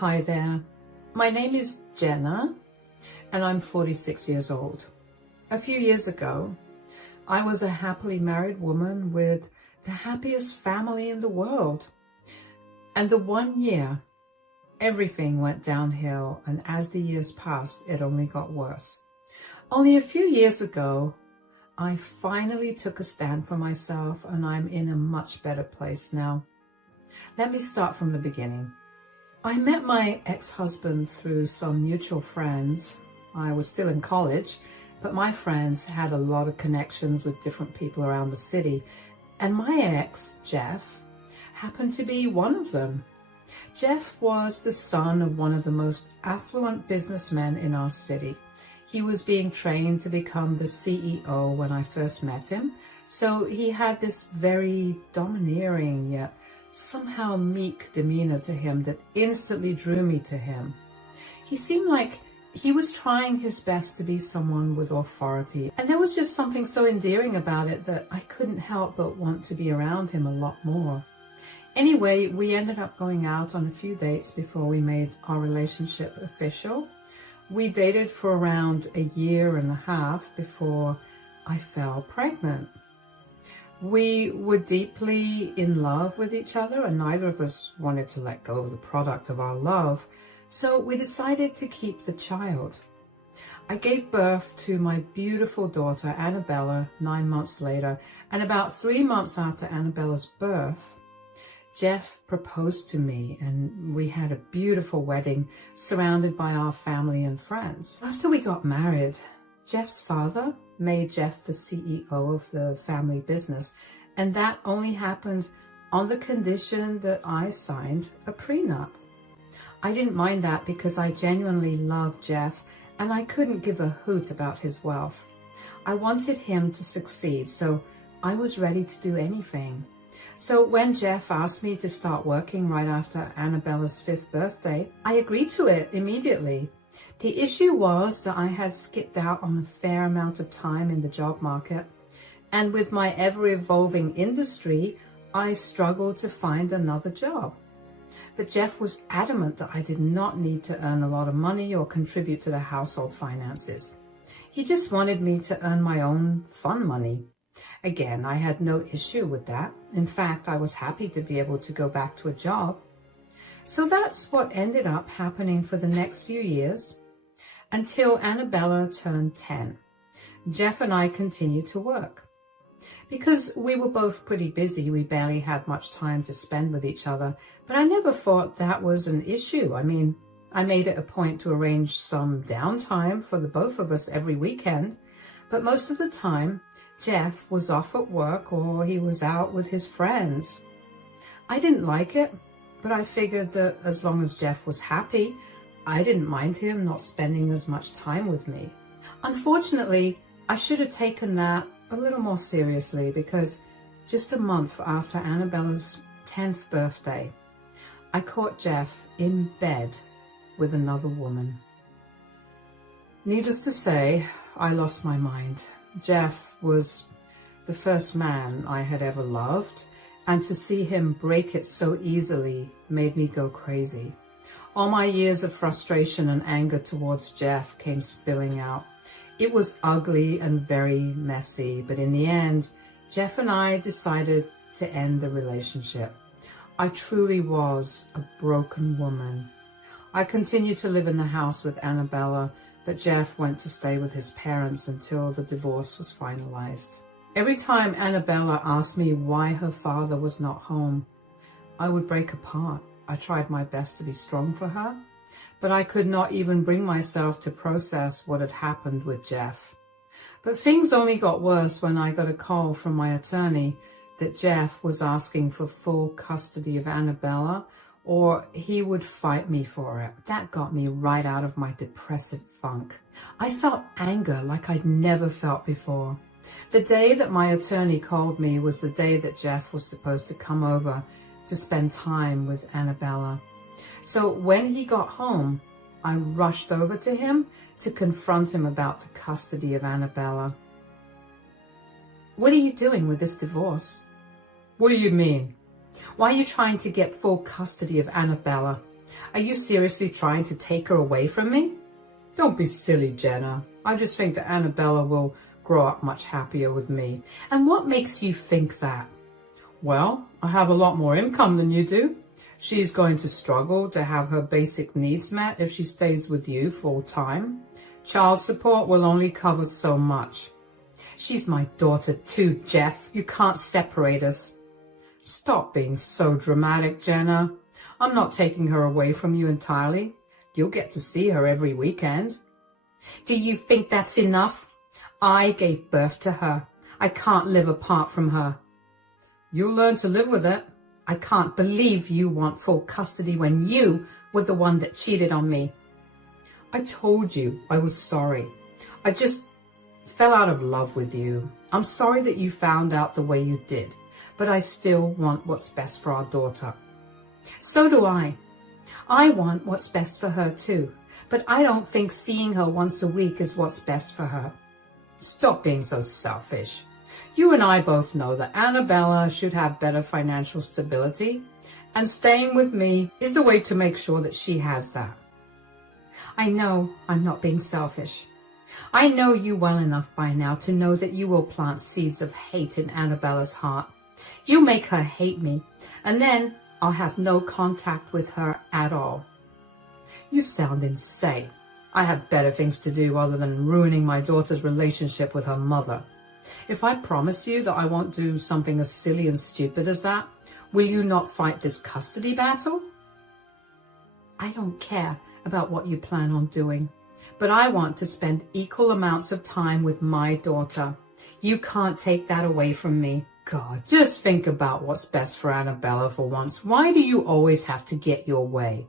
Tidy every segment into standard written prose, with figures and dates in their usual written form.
Hi there. My name is Jenna and I'm 46 years old. A few years ago, I was a happily married woman with the happiest family in the world. And the 1 year, everything went downhill, and as the years passed, it only got worse. Only a few years ago, I finally took a stand for myself and I'm in a much better place now. Let me start from the beginning. I met my ex-husband through some mutual friends. I was still in college, but my friends had a lot of connections with different people around the city. And my ex, Jeff, happened to be one of them. Jeff was the son of one of the most affluent businessmen in our city. He was being trained to become the CEO when I first met him. So he had this very domineering yet somehow meek demeanor to him that instantly drew me to him. He seemed like he was trying his best to be someone with authority, and there was just something so endearing about it that I couldn't help but want to be around him a lot more. Anyway, we ended up going out on a few dates before we made our relationship official. We dated for around a year and a half before I fell pregnant. We were deeply in love with each other, and neither of us wanted to let go of the product of our love, so we decided to keep the child. I gave birth to my beautiful daughter, Annabella, 9 months later, and about 3 months after Annabella's birth, Jeff proposed to me, and we had a beautiful wedding surrounded by our family and friends. After we got married, Jeff's father made Jeff the CEO of the family business, and that only happened on the condition that I signed a prenup. I didn't mind that because I genuinely loved Jeff and I couldn't give a hoot about his wealth. I wanted him to succeed, so I was ready to do anything. So when Jeff asked me to start working right after Annabella's 5th birthday, I agreed to it immediately. The issue was that I had skipped out on a fair amount of time in the job market, and with my ever-evolving industry, I struggled to find another job. But Jeff was adamant that I did not need to earn a lot of money or contribute to the household finances. He just wanted me to earn my own fun money. Again, I had no issue with that. In fact, I was happy to be able to go back to a job. So that's what ended up happening for the next few years until Annabella turned 10. Jeff and I continued to work. Because we were both pretty busy, we barely had much time to spend with each other, but I never thought that was an issue. I mean, I made it a point to arrange some downtime for the both of us every weekend, but most of the time, Jeff was off at work or he was out with his friends. I didn't like it, but I figured that as long as Jeff was happy, I didn't mind him not spending as much time with me. Unfortunately, I should have taken that a little more seriously because just a month after Annabella's 10th birthday, I caught Jeff in bed with another woman. Needless to say, I lost my mind. Jeff was the first man I had ever loved, and to see him break it so easily made me go crazy. All my years of frustration and anger towards Jeff came spilling out. It was ugly and very messy, but in the end, Jeff and I decided to end the relationship. I truly was a broken woman. I continued to live in the house with Annabella, but Jeff went to stay with his parents until the divorce was finalized. Every time Annabella asked me why her father was not home, I would break apart. I tried my best to be strong for her, but I could not even bring myself to process what had happened with Jeff. But things only got worse when I got a call from my attorney that Jeff was asking for full custody of Annabella, or he would fight me for it. That got me right out of my depressive funk. I felt anger like I'd never felt before. The day that my attorney called me was the day that Jeff was supposed to come over to spend time with Annabella. So when he got home, I rushed over to him to confront him about the custody of Annabella. "What are you doing with this divorce?" "What do you mean? Why are you trying to get full custody of Annabella? Are you seriously trying to take her away from me? Don't be silly, Jenna. I just think that Annabella will grow up much happier with me. And what makes you think that? Well, I have a lot more income than you do. She's going to struggle to have her basic needs met if she stays with you full time. Child support will only cover so much. She's my daughter too, Jeff. You can't separate us. Stop being so dramatic, Jenna. I'm not taking her away from you entirely. You'll get to see her every weekend. Do you think that's enough? I gave birth to her. I can't live apart from her. You'll learn to live with it. I can't believe you want full custody when you were the one that cheated on me. I told you I was sorry. I just fell out of love with you. I'm sorry that you found out the way you did, but I still want what's best for our daughter. So do I. I want what's best for her too, but I don't think seeing her once a week is what's best for her. Stop being so selfish. You and I both know that Annabella should have better financial stability, and staying with me is the way to make sure that she has that. I know I'm not being selfish. I know you well enough by now to know that you will plant seeds of hate in Annabella's heart. You make her hate me, and then I'll have no contact with her at all. You sound insane. I have better things to do other than ruining my daughter's relationship with her mother. If I promise you that I won't do something as silly and stupid as that, will you not fight this custody battle? I don't care about what you plan on doing, but I want to spend equal amounts of time with my daughter. You can't take that away from me. God, just think about what's best for Annabella for once. Why do you always have to get your way?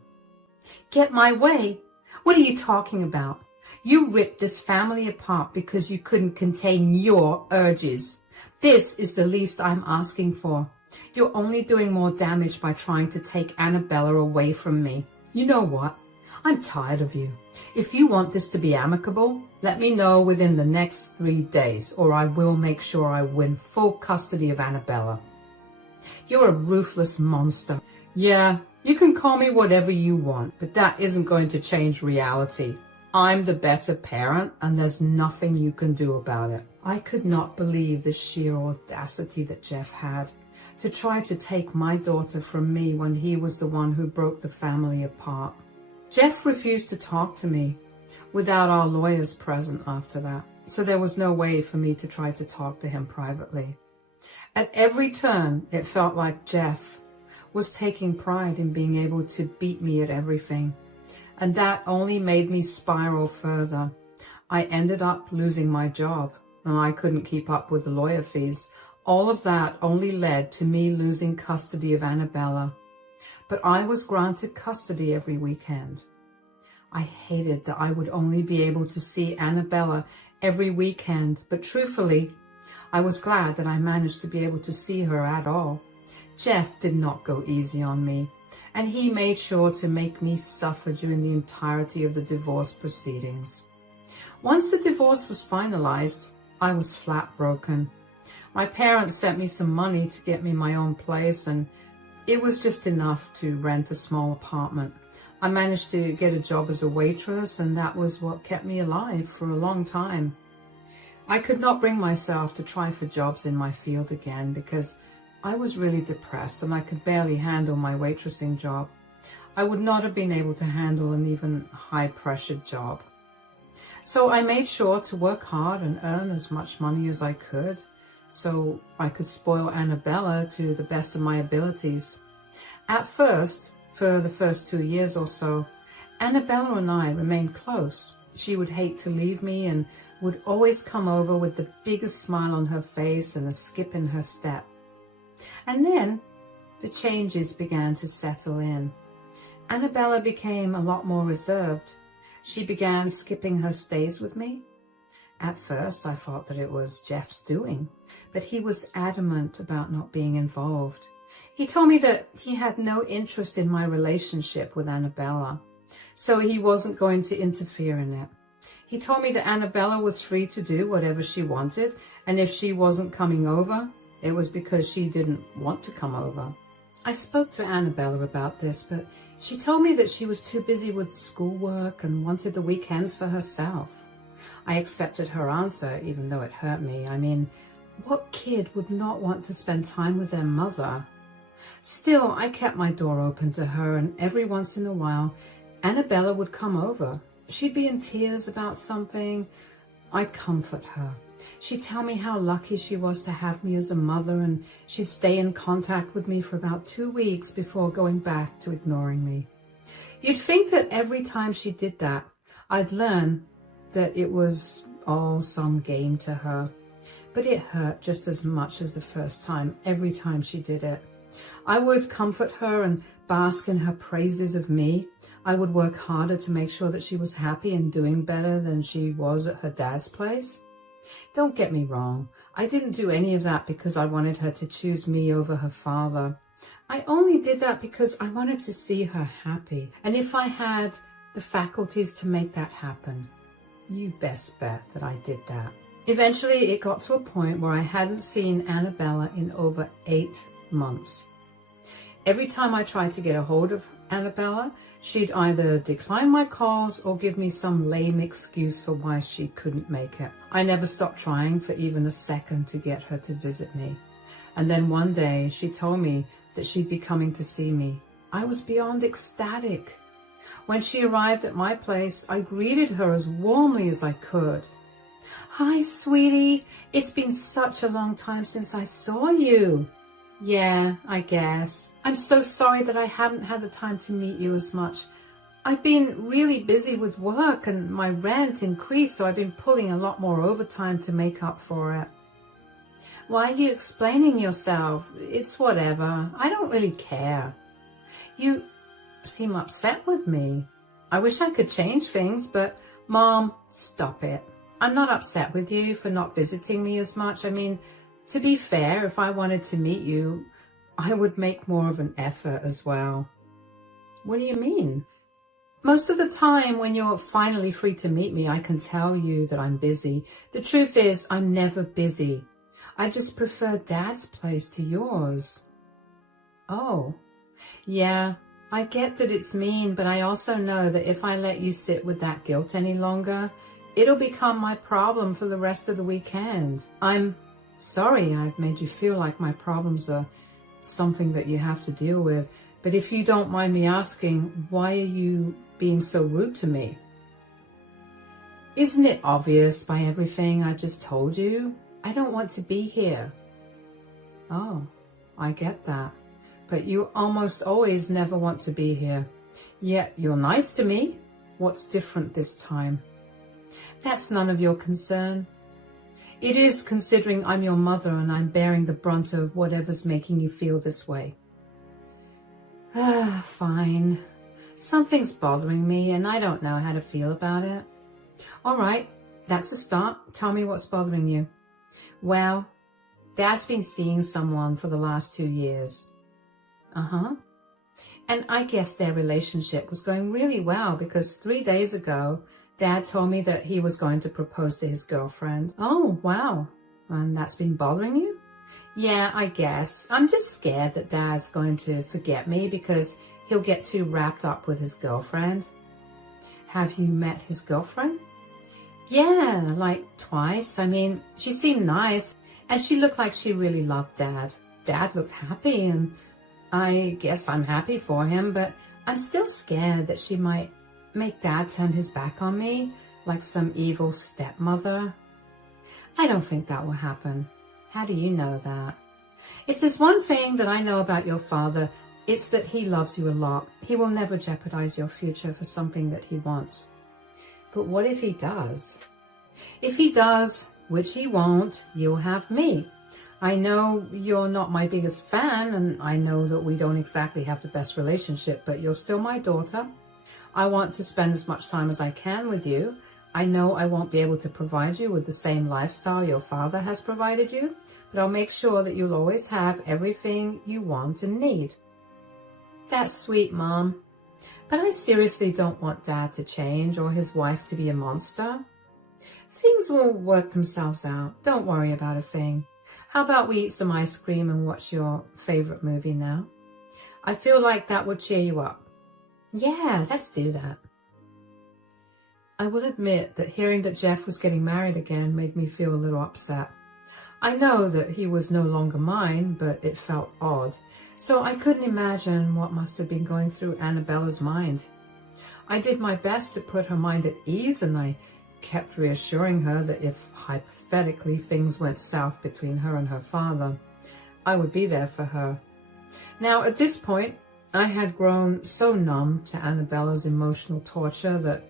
Get my way? What are you talking about? You ripped this family apart because you couldn't contain your urges. This is the least I'm asking for. You're only doing more damage by trying to take Annabella away from me. You know what? I'm tired of you. If you want this to be amicable, let me know within the next 3 days, or I will make sure I win full custody of Annabella. You're a ruthless monster. Yeah, you can call me whatever you want, but that isn't going to change reality. I'm the better parent, and there's nothing you can do about it. I could not believe the sheer audacity that Jeff had to try to take my daughter from me when he was the one who broke the family apart. Jeff refused to talk to me without our lawyers present after that, so there was no way for me to try to talk to him privately. At every turn, it felt like Jeff was taking pride in being able to beat me at everything. And that only made me spiral further. I ended up losing my job, and I couldn't keep up with the lawyer fees. All of that only led to me losing custody of Annabella. But I was granted custody every weekend. I hated that I would only be able to see Annabella every weekend, but truthfully, I was glad that I managed to be able to see her at all. Jeff did not go easy on me, and he made sure to make me suffer during the entirety of the divorce proceedings. Once the divorce was finalized, I was flat broken. My parents sent me some money to get me my own place, and it was just enough to rent a small apartment. I managed to get a job as a waitress, and that was what kept me alive for a long time. I could not bring myself to try for jobs in my field again because I was really depressed and I could barely handle my waitressing job. I would not have been able to handle an even high-pressured job. So I made sure to work hard and earn as much money as I could so I could spoil Annabella to the best of my abilities. At first, for the first 2 years or so, Annabella and I remained close. She would hate to leave me and would always come over with the biggest smile on her face and a skip in her step. And then the changes began to settle in. Annabella became a lot more reserved. She began skipping her stays with me. At first, I thought that it was Jeff's doing, but he was adamant about not being involved. He told me that he had no interest in my relationship with Annabella, so he wasn't going to interfere in it. He told me that Annabella was free to do whatever she wanted, and if she wasn't coming over, it was because she didn't want to come over. I spoke to Annabella about this, but She told me that she was too busy with schoolwork and wanted the weekends for herself. I accepted her answer, even though it hurt me. I mean, what kid would not want to spend time with their mother? Still, I kept my door open to her, and every once in a while, Annabella would come over. She'd be in tears about something. I'd comfort her. She'd tell me how lucky she was to have me as a mother, and she'd stay in contact with me for about 2 weeks before going back to ignoring me. You'd think that every time she did that, I'd learn that it was all some game to her. But it hurt just as much as the first time, every time she did it. I would comfort her and bask in her praises of me. I would work harder to make sure that she was happy and doing better than she was at her dad's place. Don't get me wrong. I didn't do any of that because I wanted her to choose me over her father. I only did that because I wanted to see her happy. And if I had the faculties to make that happen, you best bet that I did that. Eventually, it got to a point where I hadn't seen Annabella in over 8 months. Every time I tried to get a hold of Annabella, she'd either decline my calls or give me some lame excuse for why she couldn't make it. I never stopped trying for even a second to get her to visit me. And then one day, she told me that she'd be coming to see me. I was beyond ecstatic. When she arrived at my place, I greeted her as warmly as I could. "Hi, sweetie. It's been such a long time since I saw you." "Yeah, I guess. I'm so sorry that I haven't had the time to meet you as much. I've been really busy with work and my rent increased, so I've been pulling a lot more overtime to make up for it." "Why are you explaining yourself? It's whatever. I don't really care." "You seem upset with me. I wish I could change things, but Mom, stop it. I'm not upset with you for not visiting me as much. I mean, to be fair, if I wanted to meet you, I would make more of an effort as well." "What do you mean?" "Most of the time when you're finally free to meet me, I can tell you that I'm busy. The truth is, I'm never busy. I just prefer Dad's place to yours." "Oh, yeah, I get that it's mean, but I also know that if I let you sit with that guilt any longer, it'll become my problem for the rest of the weekend. I'm sorry I've made you feel like my problems are something that you have to deal with, but if you don't mind me asking, why are you being so rude to me?" "Isn't it obvious by everything I just told you? I don't want to be here." "Oh, I get that. But you almost always never want to be here. Yet you're nice to me. What's different this time?" "That's none of your concern." "It is, considering I'm your mother and I'm bearing the brunt of whatever's making you feel this way." Fine. Something's bothering me and I don't know how to feel about it." "All right, that's a start. Tell me what's bothering you." "Well, Dad's been seeing someone for the last 2 years. "Uh-huh. And I guess their relationship was going really well because 3 days ago, Dad told me that he was going to propose to his girlfriend." "Oh, wow. And that's been bothering you?" "Yeah, I guess. I'm just scared that Dad's going to forget me because he'll get too wrapped up with his girlfriend." "Have you met his girlfriend?" "Yeah, like twice. I mean, she seemed nice and she looked like she really loved Dad. Dad looked happy and I guess I'm happy for him, but I'm still scared that she might make Dad turn his back on me like some evil stepmother." "I don't think that will happen." "How do you know that?" "If there's one thing that I know about your father, it's that he loves you a lot. He will never jeopardize your future for something that he wants." "But what if he does?" "If he does, which he won't, you'll have me. I know you're not my biggest fan, and I know that we don't exactly have the best relationship, but you're still my daughter. I want to spend as much time as I can with you. I know I won't be able to provide you with the same lifestyle your father has provided you, but I'll make sure that you'll always have everything you want and need." "That's sweet, Mom. But I seriously don't want Dad to change or his wife to be a monster. Things will work themselves out. Don't worry about a thing. How about we eat some ice cream and watch your favorite movie now? I feel like that would cheer you up." Yeah, let's do that. I will admit that hearing that Jeff was getting married again made me feel a little upset. I know that he was no longer mine, but it felt odd, so I couldn't imagine what must have been going through Annabella's mind. I did my best to put her mind at ease, and I kept reassuring her that if hypothetically things went south between her and her father, I would be there for her. Now, at this point, I had grown so numb to Annabella's emotional torture that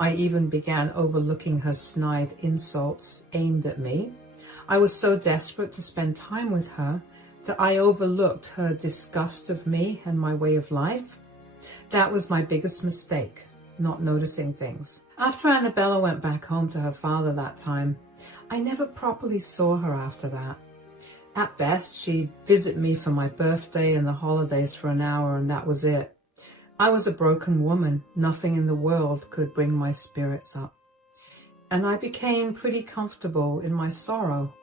I even began overlooking her snide insults aimed at me. I was so desperate to spend time with her that I overlooked her disgust of me and my way of life. That was my biggest mistake, not noticing things. After Annabella went back home to her father that time, I never properly saw her after that. At best, she'd visit me for my birthday and the holidays for an hour, and that was it. I was a broken woman. Nothing in the world could bring my spirits up. And I became pretty comfortable in my sorrow.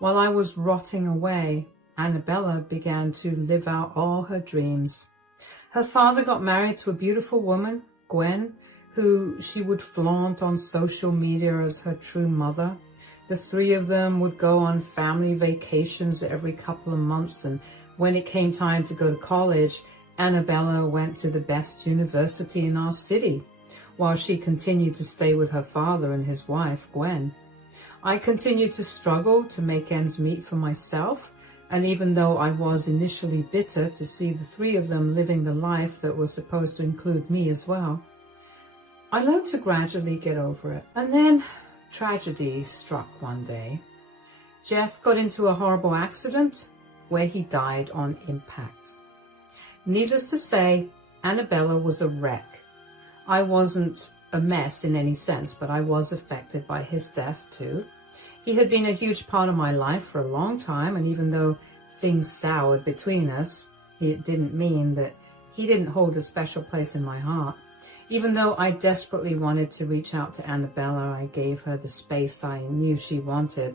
While I was rotting away, Annabella began to live out all her dreams. Her father got married to a beautiful woman, Gwen, who she would flaunt on social media as her true mother. The three of them would go on family vacations every couple of months, and when it came time to go to college, Annabella went to the best university in our city, while she continued to stay with her father and his wife, Gwen. I continued to struggle to make ends meet for myself, and even though I was initially bitter to see the three of them living the life that was supposed to include me as well, I learned to gradually get over it. And then tragedy struck one day. Jeff got into a horrible accident where he died on impact. Needless to say, Annabella was a wreck. I wasn't a mess in any sense, but I was affected by his death too. He had been a huge part of my life for a long time, and even though things soured between us, it didn't mean that he didn't hold a special place in my heart. Even though I desperately wanted to reach out to Annabella, I gave her the space I knew she wanted.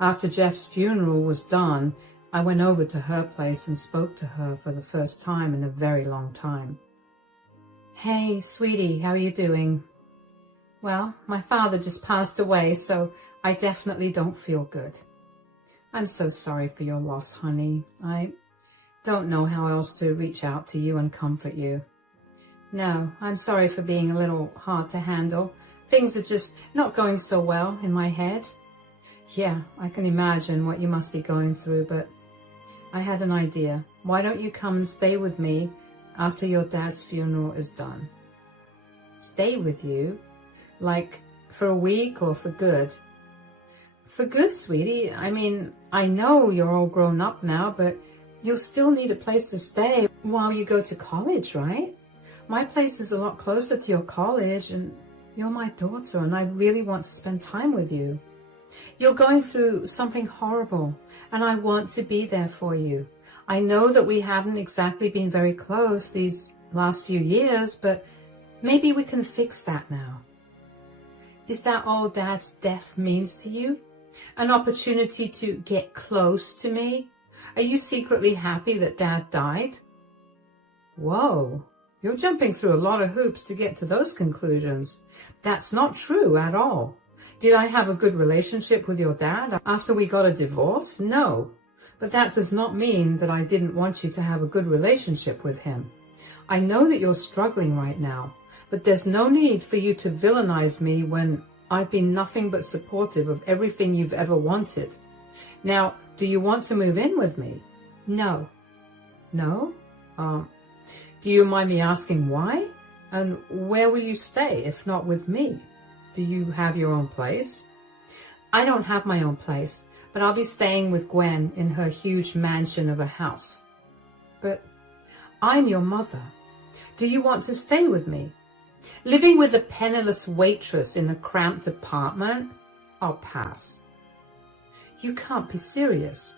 After Jeff's funeral was done, I went over to her place and spoke to her for the first time in a very long time. "Hey, sweetie, how are you doing?" "Well, my father just passed away, so I definitely don't feel good." "I'm so sorry for your loss, honey. I don't know how else to reach out to you and comfort you." "No, I'm sorry for being a little hard to handle. Things are just not going so well in my head." "Yeah, I can imagine what you must be going through, but I had an idea. Why don't you come and stay with me after your dad's funeral is done?" "Stay with you? Like for a week or for good?" "For good, sweetie. I mean, I know you're all grown up now, but you'll still need a place to stay while you go to college, right? My place is a lot closer to your college, and you're my daughter, and I really want to spend time with you. You're going through something horrible, and I want to be there for you. I know that we haven't exactly been very close these last few years, but maybe we can fix that now." "Is that all Dad's death means to you? An opportunity to get close to me? Are you secretly happy that Dad died?" "Whoa, you're jumping through a lot of hoops to get to those conclusions. That's not true at all. Did I have a good relationship with your dad after we got a divorce? No. But that does not mean that I didn't want you to have a good relationship with him. I know that you're struggling right now, but there's no need for you to villainize me when I've been nothing but supportive of everything you've ever wanted. Now, do you want to move in with me?" "No." "No? Do you mind me asking why? And where will you stay if not with me? Do you have your own place?" "I don't have my own place, but I'll be staying with Gwen in her huge mansion of a house." "But I'm your mother. Do you want to stay with me? Living with a penniless waitress in a cramped apartment? I'll pass." "You can't be serious.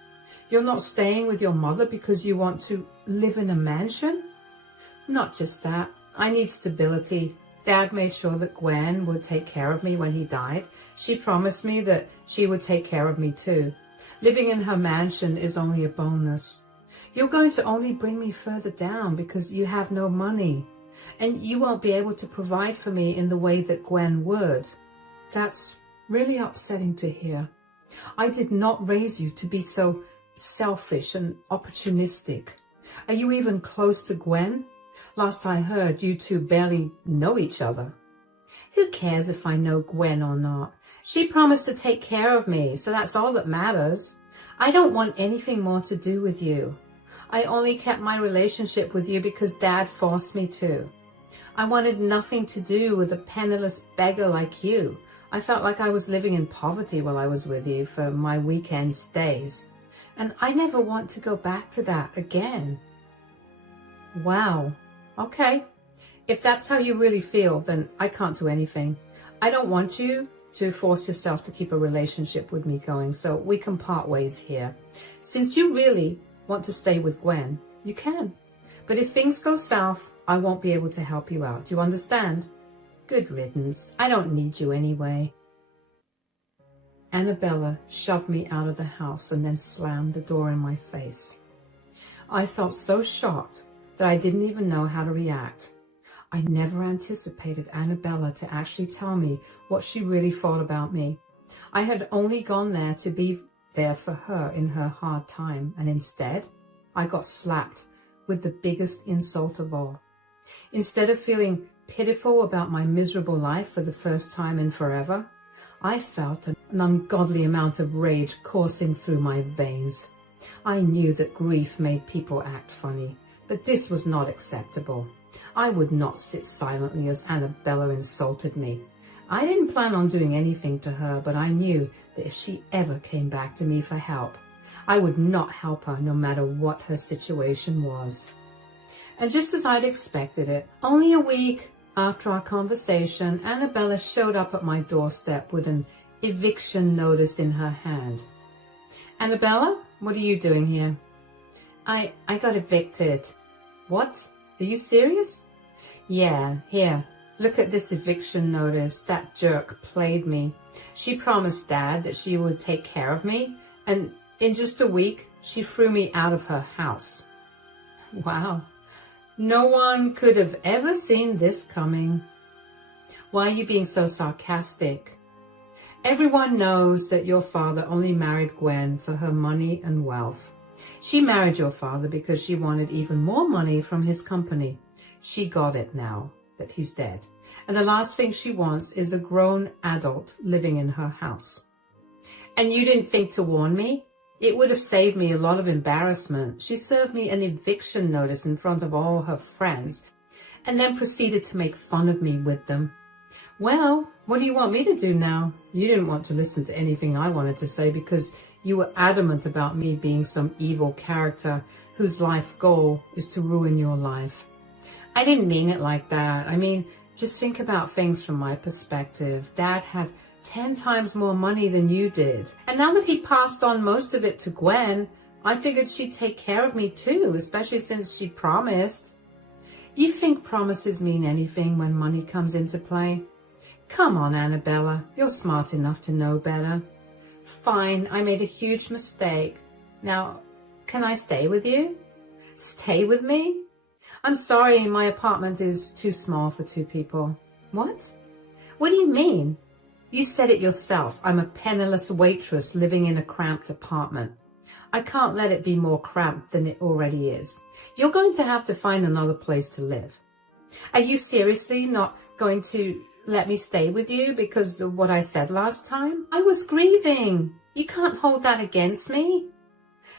You're not staying with your mother because you want to live in a mansion?" "Not just that. I need stability. Dad made sure that Gwen would take care of me when he died. She promised me that she would take care of me too. Living in her mansion is only a bonus. You're going to only bring me further down because you have no money. and you won't be able to provide for me in the way that Gwen would. That's really upsetting to hear. I did not raise you to be so selfish and opportunistic. Are you even close to Gwen? Last I heard, you two barely know each other. Who cares if I know Gwen or not? She promised to take care of me, so that's all that matters. I don't want anything more to do with you. I only kept my relationship with you because Dad forced me to. I wanted nothing to do with a penniless beggar like you. I felt like I was living in poverty while I was with you for my weekend stays. And I never want to go back to that again. Wow. Okay. If that's how you really feel, then I can't do anything. I don't want you to force yourself to keep a relationship with me going, so we can part ways here. Since you really want to stay with Gwen, you can. But if things go south, I won't be able to help you out. Do you understand? Good riddance. I don't need you anyway. Annabella shoved me out of the house and then slammed the door in my face. I felt so shocked that I didn't even know how to react. I never anticipated Annabella to actually tell me what she really thought about me. I had only gone there to be there for her in her hard time, and instead, I got slapped with the biggest insult of all. Instead of feeling pitiful about my miserable life for the first time in forever, I felt an ungodly amount of rage coursing through my veins. I knew that grief made people act funny, but this was not acceptable. I would not sit silently as Annabella insulted me. I didn't plan on doing anything to her, but I knew that if she ever came back to me for help, I would not help her no matter what her situation was. And just as I'd expected it, only a week after our conversation, Annabella showed up at my doorstep with an eviction notice in her hand. Annabella, what are you doing here? I got evicted. What? Are you serious? Yeah, here. Look at this eviction notice. That jerk played me. She promised Dad that she would take care of me, and in just a week, she threw me out of her house. Wow. No one could have ever seen this coming. Why are you being so sarcastic? Everyone knows that your father only married Gwen for her money and wealth. She married your father because she wanted even more money from his company. She got it now that he's dead. And the last thing she wants is a grown adult living in her house. And you didn't think to warn me? It would have saved me a lot of embarrassment. She served me an eviction notice in front of all her friends and then proceeded to make fun of me with them. Well, what do you want me to do now? You didn't want to listen to anything I wanted to say because you were adamant about me being some evil character whose life goal is to ruin your life. I didn't mean it like that. I mean, just think about things from my perspective. Dad had 10 times more money than you did. And now that he passed on most of it to Gwen, I figured she'd take care of me too, especially since she promised. You think promises mean anything when money comes into play? Come on, Annabella. You're smart enough to know better. Fine, I made a huge mistake. Now, can I stay with you? Stay with me? I'm sorry, my apartment is too small for 2 people. What? What do you mean? You said it yourself. I'm a penniless waitress living in a cramped apartment. I can't let it be more cramped than it already is. You're going to have to find another place to live. Are you seriously not going to let me stay with you because of what I said last time? I was grieving. You can't hold that against me.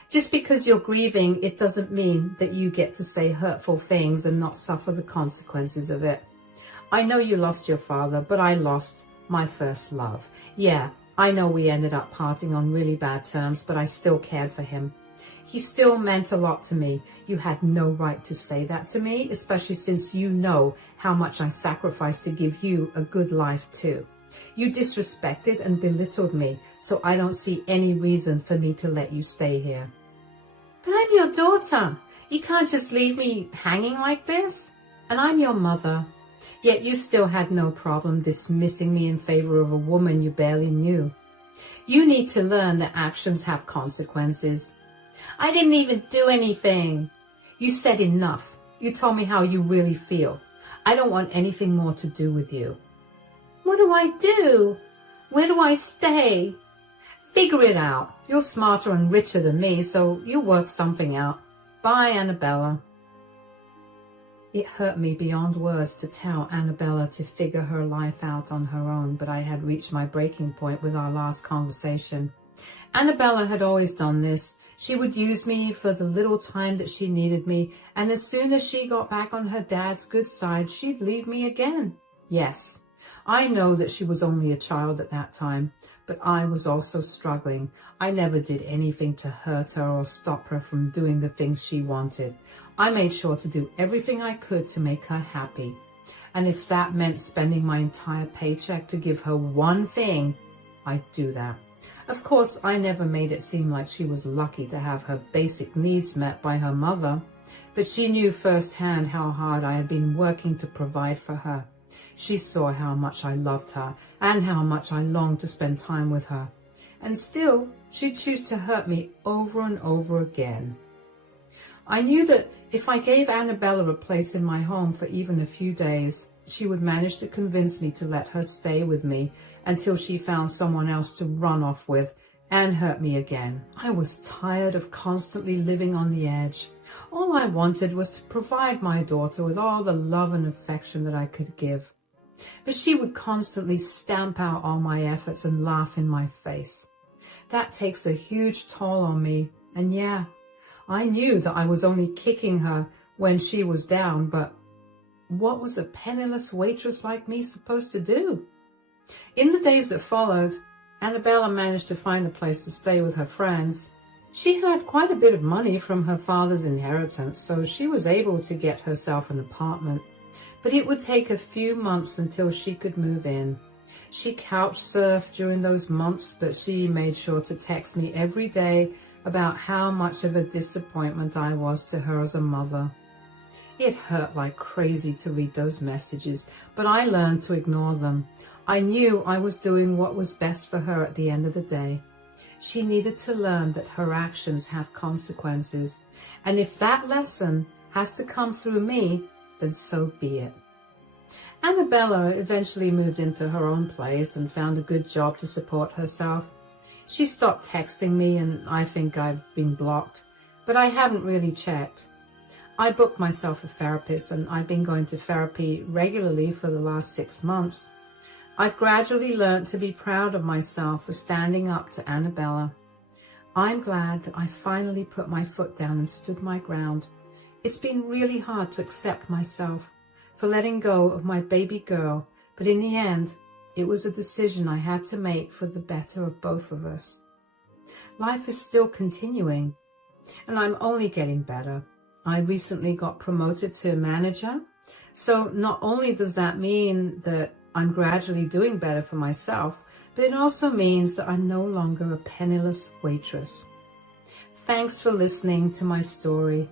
Just because you're grieving, it doesn't mean that you get to say hurtful things and not suffer the consequences of it. I know you lost your father, but I lost my first love. Yeah, I know we ended up parting on really bad terms, but I still cared for him. He still meant a lot to me. You had no right to say that to me, especially since you know how much I sacrificed to give you a good life too. You disrespected and belittled me, so I don't see any reason for me to let you stay here. But I'm your daughter. You can't just leave me hanging like this. And I'm your mother. Yet you still had no problem dismissing me in favor of a woman you barely knew. You need to learn that actions have consequences. I didn't even do anything. You said enough. You told me how you really feel. I don't want anything more to do with you. What do I do? Where do I stay? Figure it out. You're smarter and richer than me, so you work something out. Bye, Annabella. It hurt me beyond words to tell Annabella to figure her life out on her own, but I had reached my breaking point with our last conversation. Annabella had always done this. She would use me for the little time that she needed me, and as soon as she got back on her dad's good side, she'd leave me again. Yes, I know that she was only a child at that time, but I was also struggling. I never did anything to hurt her or stop her from doing the things she wanted. I made sure to do everything I could to make her happy. And if that meant spending my entire paycheck to give her one thing, I'd do that. Of course, I never made it seem like she was lucky to have her basic needs met by her mother, but she knew firsthand how hard I had been working to provide for her. She saw how much I loved her and how much I longed to spend time with her. And still, she'd choose to hurt me over and over again. I knew that if I gave Annabella a place in my home for even a few days, she would manage to convince me to let her stay with me until she found someone else to run off with and hurt me again. I was tired of constantly living on the edge. All I wanted was to provide my daughter with all the love and affection that I could give. But she would constantly stamp out all my efforts and laugh in my face. That takes a huge toll on me, and yeah, I knew that I was only kicking her when she was down, but what was a penniless waitress like me supposed to do? In the days that followed, Annabella managed to find a place to stay with her friends. She had quite a bit of money from her father's inheritance, so she was able to get herself an apartment. But it would take a few months until she could move in. She couch surfed during those months, but she made sure to text me every day about how much of a disappointment I was to her as a mother. It hurt like crazy to read those messages, but I learned to ignore them. I knew I was doing what was best for her at the end of the day. She needed to learn that her actions have consequences, and if that lesson has to come through me, then so be it. Annabella eventually moved into her own place and found a good job to support herself. She stopped texting me, and I think I've been blocked, but I haven't really checked. I booked myself a therapist, and I've been going to therapy regularly for the last 6 months. I've gradually learned to be proud of myself for standing up to Annabella. I'm glad that I finally put my foot down and stood my ground. It's been really hard to accept myself for letting go of my baby girl, but in the end, it was a decision I had to make for the better of both of us. Life is still continuing, and I'm only getting better. I recently got promoted to manager, so not only does that mean that I'm gradually doing better for myself, but it also means that I'm no longer a penniless waitress. Thanks for listening to my story.